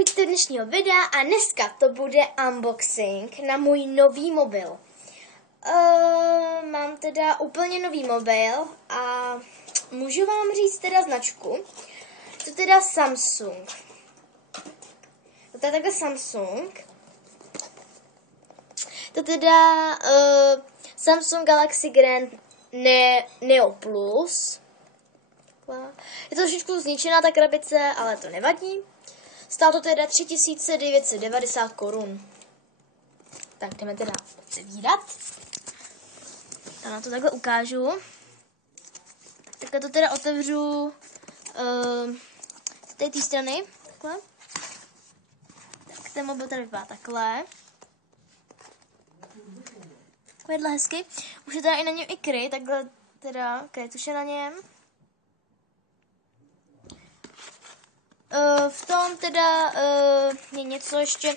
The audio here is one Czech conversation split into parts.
Ahojte dnešního videa a dneska to bude unboxing na můj nový mobil. Mám teda úplně nový mobil a můžu vám říct teda značku. To teda Samsung. To je takhle Samsung. To teda Samsung Galaxy Grand Neo Plus. Je to trošičku zničená ta krabice, ale to nevadí. Stálo to teda 3990 korun. Tak jdeme teda otevírat. Já na to takhle ukážu. Takhle to teda otevřu z té strany. Takhle. Tak ten mobil tady vypadá takhle. Takovýhle hezky. Už je teda i na něm i kryt, takhle teda kryt už je na něm. V tom teda je něco ještě,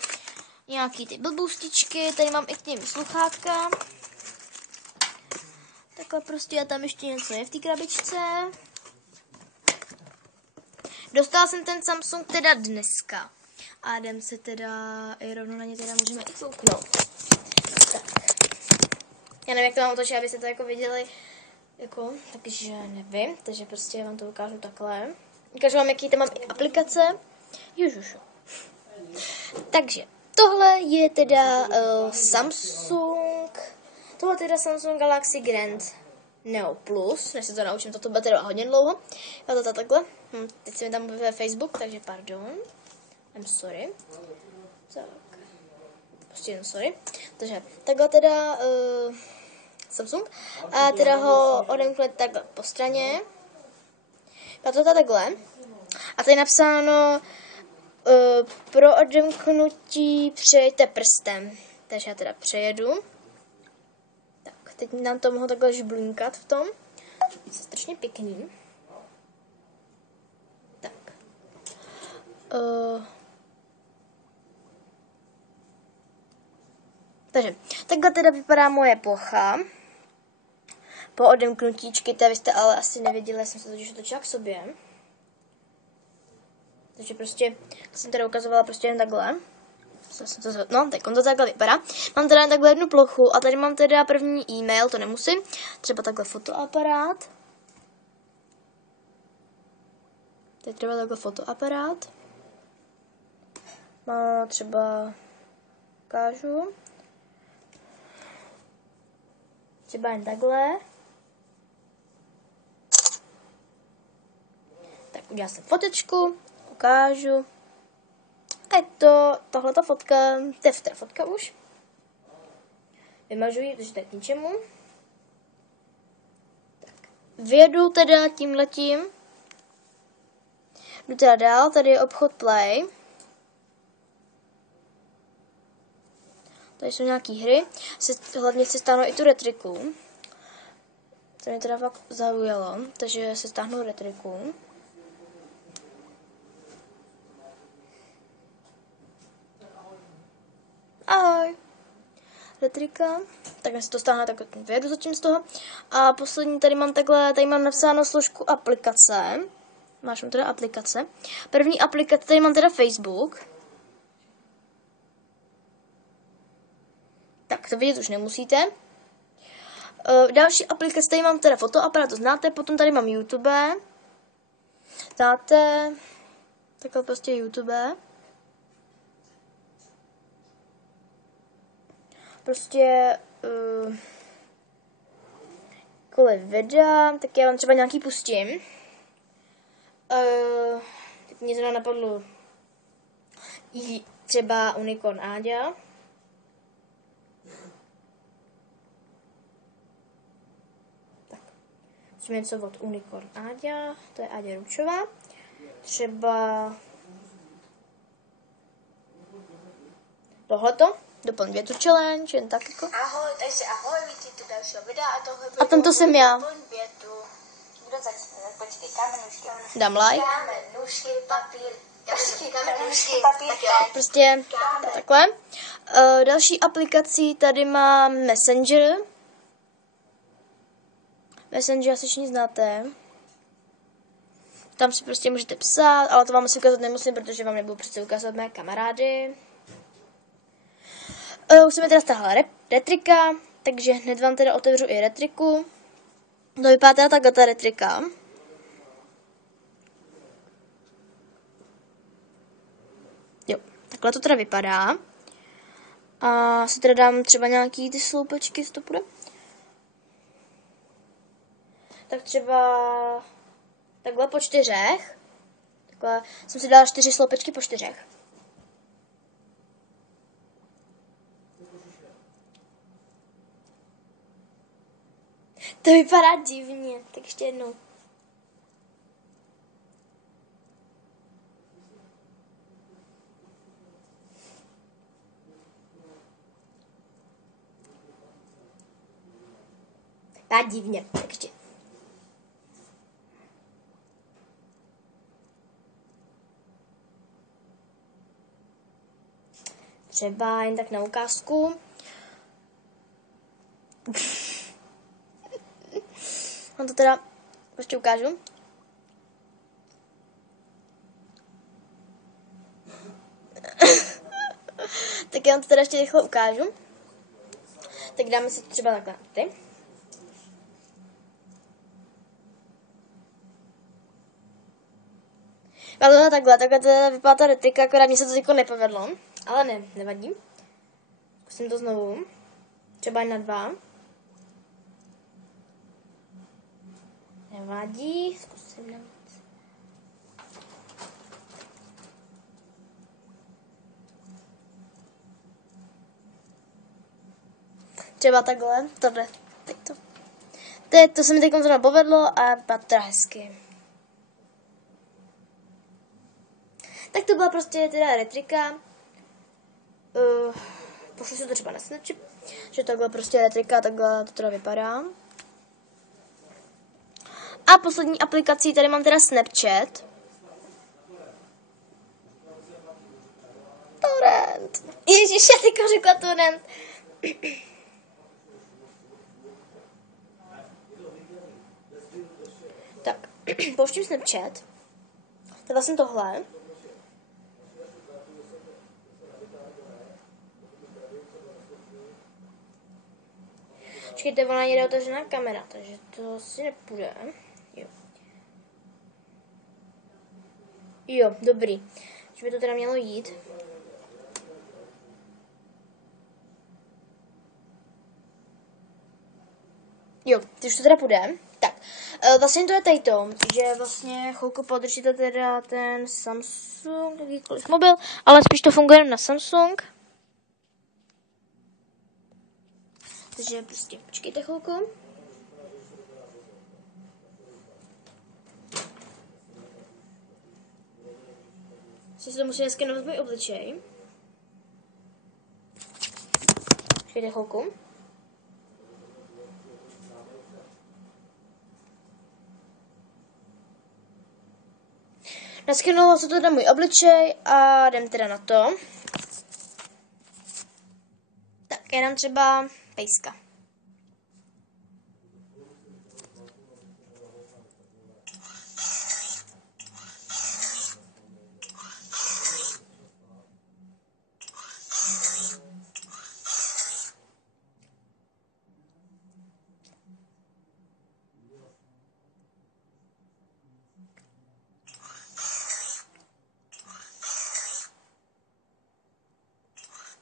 nějaký ty blboustičky, tady mám i k něm sluchátka. Takhle prostě a tam ještě něco je v té krabičce. Dostala jsem ten Samsung teda dneska. A jdem se teda, i rovnou na ně teda můžeme i kouknout. Tak. Já nevím, jak to mám otočit, abyste to jako viděli, jako, takže nevím, takže prostě vám to ukážu takhle. Ukážu vám, jaký tam mám i aplikace. Ježušu. Takže, tohle je teda Samsung. Tohle teda Samsung Galaxy Grand Neo Plus. Než se to naučím, to bude teda hodně dlouho. Já to takhle. Teď se mi tam ve Facebook, takže pardon. I'm sorry. Tak. Prostě jen sorry. Takže, takhle teda Samsung. A teda ho odemknu takhle po straně. A to takhle. A tady je napsáno pro odemknutí přejete prstem. Takže já teda přejedu. Tak, teď nám to mohlo takhle žblinkat v tom. Je strašně pěkný. Tak. Takže, takhle teda vypadá moje plocha. Po odemknutíčky, vy jste ale asi nevěděli, já jsem se totiž otočila k sobě. Takže prostě, jak jsem teda ukazovala, prostě jen takhle. No, tak on to takhle vypadá. Mám teda takhle jednu plochu a tady mám teda první e-mail, to nemusím. Třeba takhle fotoaparát. Tady třeba takhle fotoaparát. Má třeba, ukážu. Třeba jen takhle. Tak udělám jsem fotečku, ukážu. A je to tohleta fotka, to je teda fotka už. Vymažuji, protože to je k ničemu. Tak. Vyjedu teda tímhletím. Jdu teda dál, tady je obchod Play. Tady jsou nějaký hry. Hlavně si stáhnu i tu retriku. To mě teda fakt zaujalo, takže si stáhnu retriku. Ahoj. Retrika. Tak si to stáhne, tak vyjedu zatím z toho. A poslední tady mám takhle, tady mám napsáno složku aplikace. Máš tam teda aplikace. První aplikace, tady mám teda Facebook. Tak, to vidět už nemusíte. Další aplikace, tady mám teda fotoaparát, to znáte, potom tady mám YouTube. Znáte, takhle prostě YouTube. Prostě kvůli videa, tak já vám třeba nějaký pustím. Teď mě zrovna napadlo třeba Unicorn Áďa. Musíme něco od Unicorn Áďa, to je Áďa Ručová. Třeba tohleto, doplň větu challenge, jen tak jako. Ahoj, takže ahoj, vítejte u dalšího videa a tohle A tento jsem já. doplň větu. Kdo začne? Počkej, kamenušky. Dám like. Kamenušky, papír. Kamenušky, papír. Prostě takhle. Další aplikací tady mám Messenger. Messenger asi všichni znáte. Tam si prostě můžete psát, ale to vám asi ukázat nemusím, protože vám nebudu přece ukázat mé kamarády. Už jsem teda stáhla retrika, takže hned vám teda otevřu i retriku. To vypadá teda takhle ta retrika. Jo, takhle to teda vypadá. A si teda dám třeba nějaký ty sloupečky, co to bude. Tak třeba takhle po 4. Takhle jsem si dala 4 sloupečky po 4. To vypadá divně, tak ještě jednou. Vypadá divně, tak ještě. Třeba jen tak na ukázku. Vám to teda ještě ukážu. Tak já vám to teda ještě rychle ukážu. Tak dáme si to třeba takhle ty. Ale takhle teda vypadá ta retrika, akorát mně se to jako nepovedlo. Ale ne, nevadí. Zkusím to znovu. Třeba jen na 2. Nevadí, zkusím na víc. Třeba takhle, tohle, tak to. To se mi teď zrovna povedlo a vypadá hezky. Tak to byla prostě teda retrika. Pošlu si to třeba na Snapchat, že takhle prostě retrika, takhle to teda vypadá. A poslední aplikací tady mám teda Snapchat. Torrent. Ježiš, já teďka řekla Torrent. Tak, pouštím Snapchat. To je vlastně tohle. Počkejte, ona jde otevřená kamera, takže to asi nepůjde. Jo. Jo, dobrý. Že by to teda mělo jít. Jo, když to teda půjde. Tak, vlastně to je tady to, že vlastně chvilku podržíte teda ten Samsung, jakýkoliv mobil, ale spíš to funguje jenom na Samsung. Takže prostě počkejte chvilku. Si to musím skenovat můj obličej. Počkejte chvilku. Naskenovalo se to teda můj obličej a jdem teda na to. Tak, já dám třeba pejska.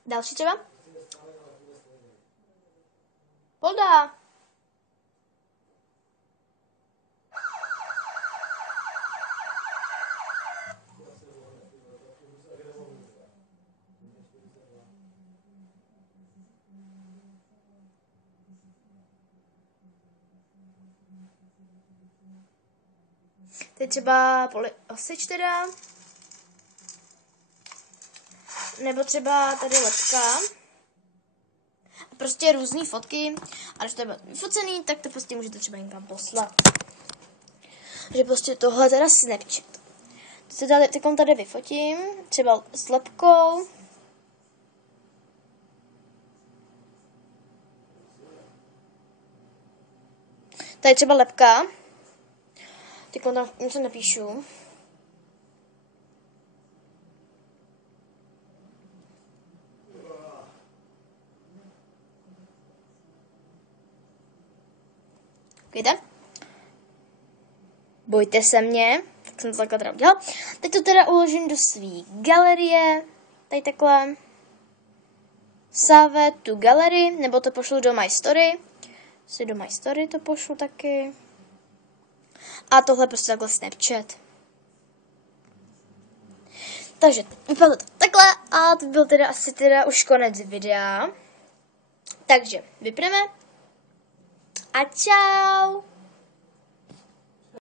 Další třeba? Polda! Teď třeba osič teda. Nebo třeba tady lepka. A prostě různé fotky. A když to bude vyfocený, tak to prostě můžete třeba někam poslat. Takže prostě tohle teda Snapchat. Teď tady vyfotím. Třeba s lepkou. Tady třeba lepka. Teď tam něco napíšu. Víte? Bojte se mě. Tak jsem to takhle teda udělala. Teď to teda uložím do své galerie. Tady takhle. Save tu galerii, nebo to pošlu do My Story. Si do My Story to pošlu taky. A tohle prostě takhle Snapchat. Takže vypadlo to takhle a to byl teda asi teda už konec videa. Takže vypneme a čau!